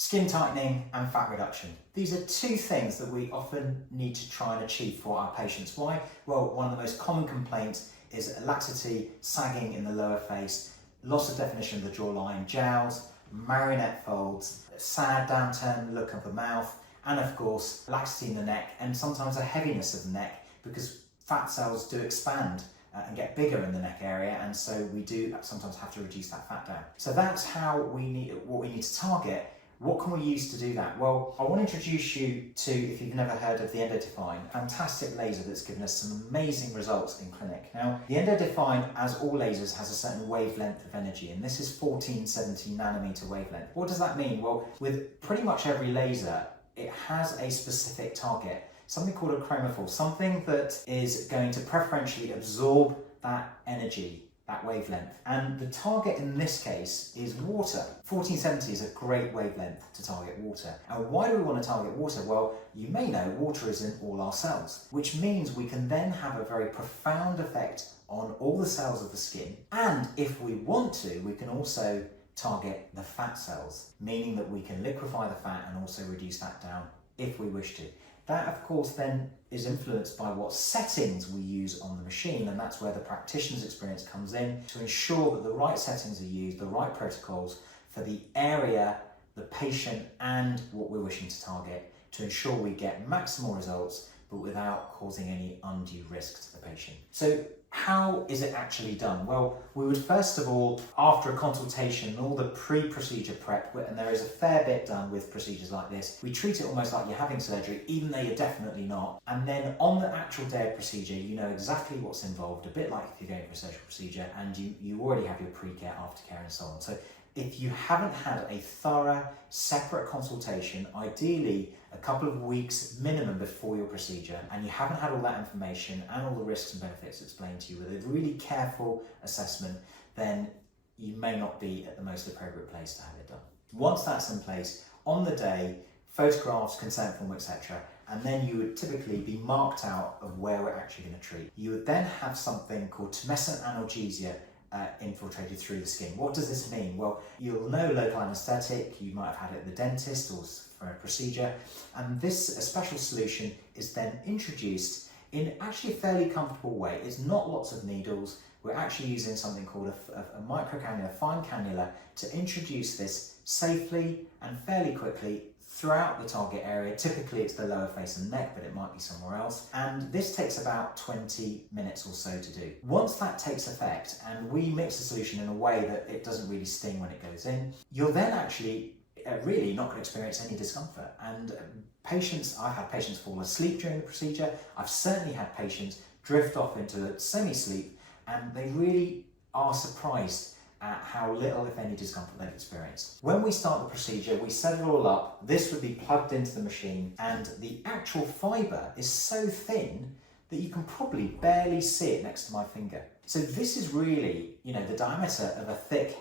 Skin tightening and fat reduction. These are two things that we often need to try and achieve for our patients. Why? Well, one of the most common complaints is laxity, sagging in the lower face, loss of definition of the jawline, jowls, marionette folds, sad downtime look of the mouth, and of course laxity in the neck, and sometimes a heaviness of the neck because fat cells do expand and get bigger in the neck area, and so we do sometimes have to reduce that fat down. So that's what we need to target. What can we use to do that? Well, I want to introduce you to, if you've never heard of the EndoDefine, a fantastic laser that's given us some amazing results in clinic. Now, the EndoDefine, as all lasers, has a certain wavelength of energy, and this is 1470 nanometer wavelength. What does that mean? Well, with pretty much every laser, it has a specific target, something called a chromophore, something that is going to preferentially absorb that energy, that wavelength. And the target in this case is water. 1470 is a great wavelength to target water. And why do we want to target water? Well, you may know water is in all our cells, which means we can then have a very profound effect on all the cells of the skin. And if we want to, we can also target the fat cells, meaning that we can liquefy the fat and also reduce that down if we wish to. That, of course, then is influenced by what settings we use on the machine, and that's where the practitioner's experience comes in to ensure that the right settings are used, the right protocols for the area, the patient, and what we're wishing to target to ensure we get maximal results, but without causing any undue risk to the patient. So how is it actually done? Well, we would first of all, after a consultation and all the pre-procedure prep, and there is a fair bit done with procedures like this, we treat it almost like you're having surgery, even though you're definitely not. And then on the actual day of procedure, you know exactly what's involved, a bit like if you're going for a surgical procedure, and you already have your pre-care, aftercare, and so on. So if you haven't had a thorough, separate consultation, ideally a couple of weeks minimum before your procedure, and you haven't had all that information and all the risks and benefits explained to you with a really careful assessment, then you may not be at the most appropriate place to have it done. Once that's in place, on the day, photographs, consent form, etc., and then you would typically be marked out of where we're actually going to treat. You would then have something called tumescent analgesia infiltrated through the skin. What does this mean? Well, you'll know local anaesthetic, you might have had it at the dentist or for a procedure, and a special solution is then introduced in actually a fairly comfortable way. It's not lots of needles. We're actually using something called a microcannula, fine cannula, to introduce this safely and fairly quickly throughout the target area. Typically it's the lower face and neck, but it might be somewhere else. And this takes about 20 minutes or so to do. Once that takes effect and we mix the solution in a way that it doesn't really sting when it goes in, you're then actually really not going to experience any discomfort. And I've had patients fall asleep during the procedure. I've certainly had patients drift off into semi-sleep, and they really are surprised at how little, if any, discomfort they've experienced. When we start the procedure, we set it all up. This would be plugged into the machine, and the actual fibre is so thin that you can probably barely see it next to my finger. So this is really, the diameter of a thick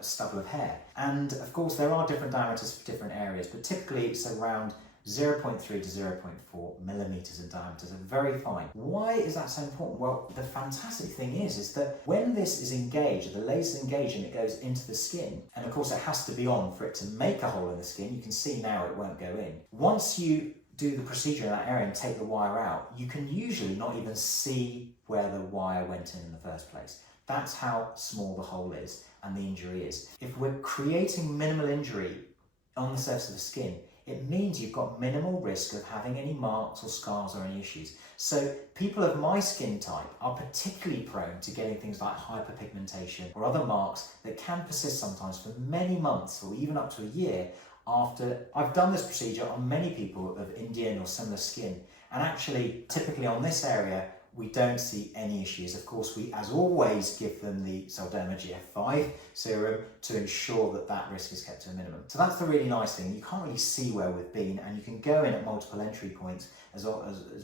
stubble of hair. And of course, there are different diameters for different areas, but typically it's around 0.3 to 0.4 millimeters in diameter, so very fine. Why is that so important? Well, the fantastic thing is that when this is engaged, the laser is engaged and it goes into the skin, and of course it has to be on for it to make a hole in the skin. You can see now it won't go in. Once you do the procedure in that area and take the wire out, you can usually not even see where the wire went in the first place. That's how small the hole is and the injury is. If we're creating minimal injury on the surface of the skin, it means you've got minimal risk of having any marks or scars or any issues. So people of my skin type are particularly prone to getting things like hyperpigmentation or other marks that can persist sometimes for many months or even up to a year after. I've done this procedure on many people of Indian or similar skin, and actually typically on this area we don't see any issues. Of course, we, as always, give them the Salderma GF5 serum to ensure that that risk is kept to a minimum. So that's the really nice thing. You can't really see where we've been, and you can go in at multiple entry points as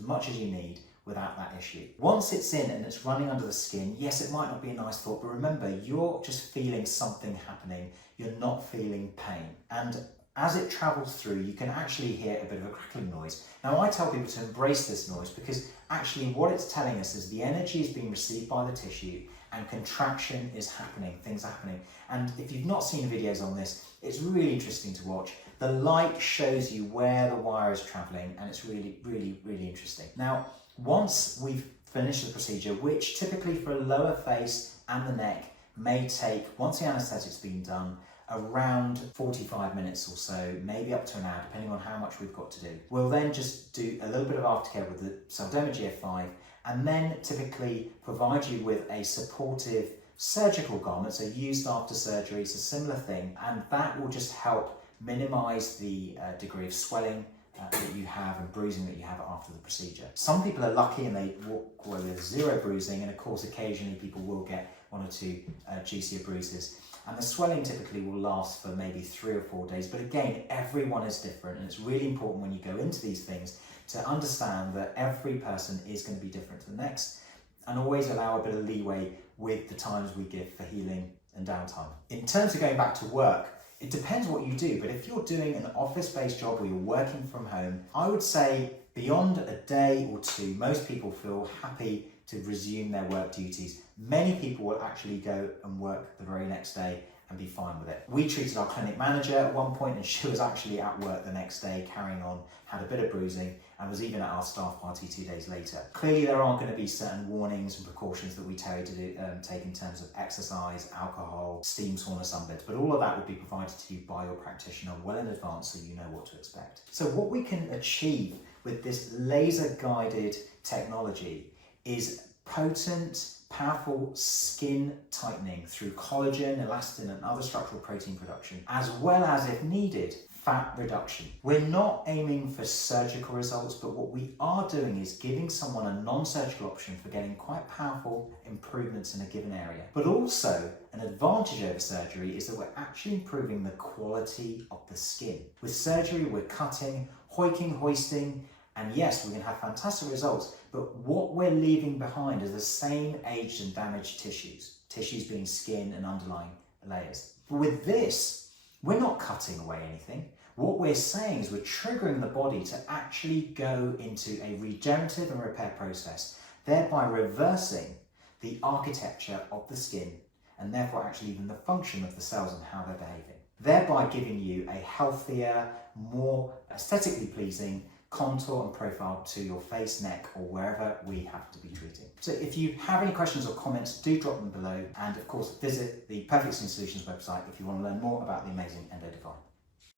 much as you need without that issue. Once it's in and it's running under the skin, yes, it might not be a nice thought, but remember, you're just feeling something happening. You're not feeling pain. And as it travels through, you can actually hear a bit of a crackling noise. Now, I tell people to embrace this noise because actually what it's telling us is the energy is being received by the tissue and contraction is happening, things are happening. And if you've not seen videos on this, it's really interesting to watch. The light shows you where the wire is traveling, and it's really, really, really interesting. Now, once we've finished the procedure, which typically for a lower face and the neck may take, once the anaesthetic's been done, around 45 minutes or so, maybe up to an hour, depending on how much we've got to do. We'll then just do a little bit of aftercare with the Saldoma GF5, and then typically provide you with a supportive surgical garment, so used after surgery. It's a similar thing, and that will just help minimize the degree of swelling that you have and bruising that you have after the procedure. Some people are lucky and they walk away with zero bruising, and of course occasionally people will get 1 or 2 juicier bruises, and the swelling typically will last for maybe 3 or 4 days. But again, everyone is different, and it's really important when you go into these things to understand that every person is going to be different to the next, and always allow a bit of leeway with the times we give for healing and downtime. In terms of going back to work, it depends what you do, but if you're doing an office-based job or you're working from home, I would say beyond a day or 2, most people feel happy to resume their work duties. Many people will actually go and work the very next day and be fine with it. We treated our clinic manager at one point, and she was actually at work the next day carrying on, had a bit of bruising, and was even at our staff party 2 days later. Clearly there are going to be certain warnings and precautions that we tell you to take in terms of exercise, alcohol, steam sauna, sunbeds, but all of that will be provided to you by your practitioner well in advance, so you know what to expect. So what we can achieve with this laser guided technology is potent, powerful skin tightening through collagen, elastin and other structural protein production, as well as, if needed, fat reduction. We're not aiming for surgical results, but what we are doing is giving someone a non-surgical option for getting quite powerful improvements in a given area. But also, an advantage over surgery is that we're actually improving the quality of the skin. With surgery, we're cutting, hoisting, and yes, we can have fantastic results, but what we're leaving behind are the same aged and damaged tissues being skin and underlying layers. But with this, we're not cutting away anything. What we're saying is we're triggering the body to actually go into a regenerative and repair process, thereby reversing the architecture of the skin, and therefore actually even the function of the cells and how they're behaving, thereby giving you a healthier, more aesthetically pleasing contour and profile to your face, neck, or wherever we have to be treating. So if you have any questions or comments, do drop them below, and of course visit the Perfect Skin Solutions website if you want to learn more about the amazing EndoDefine.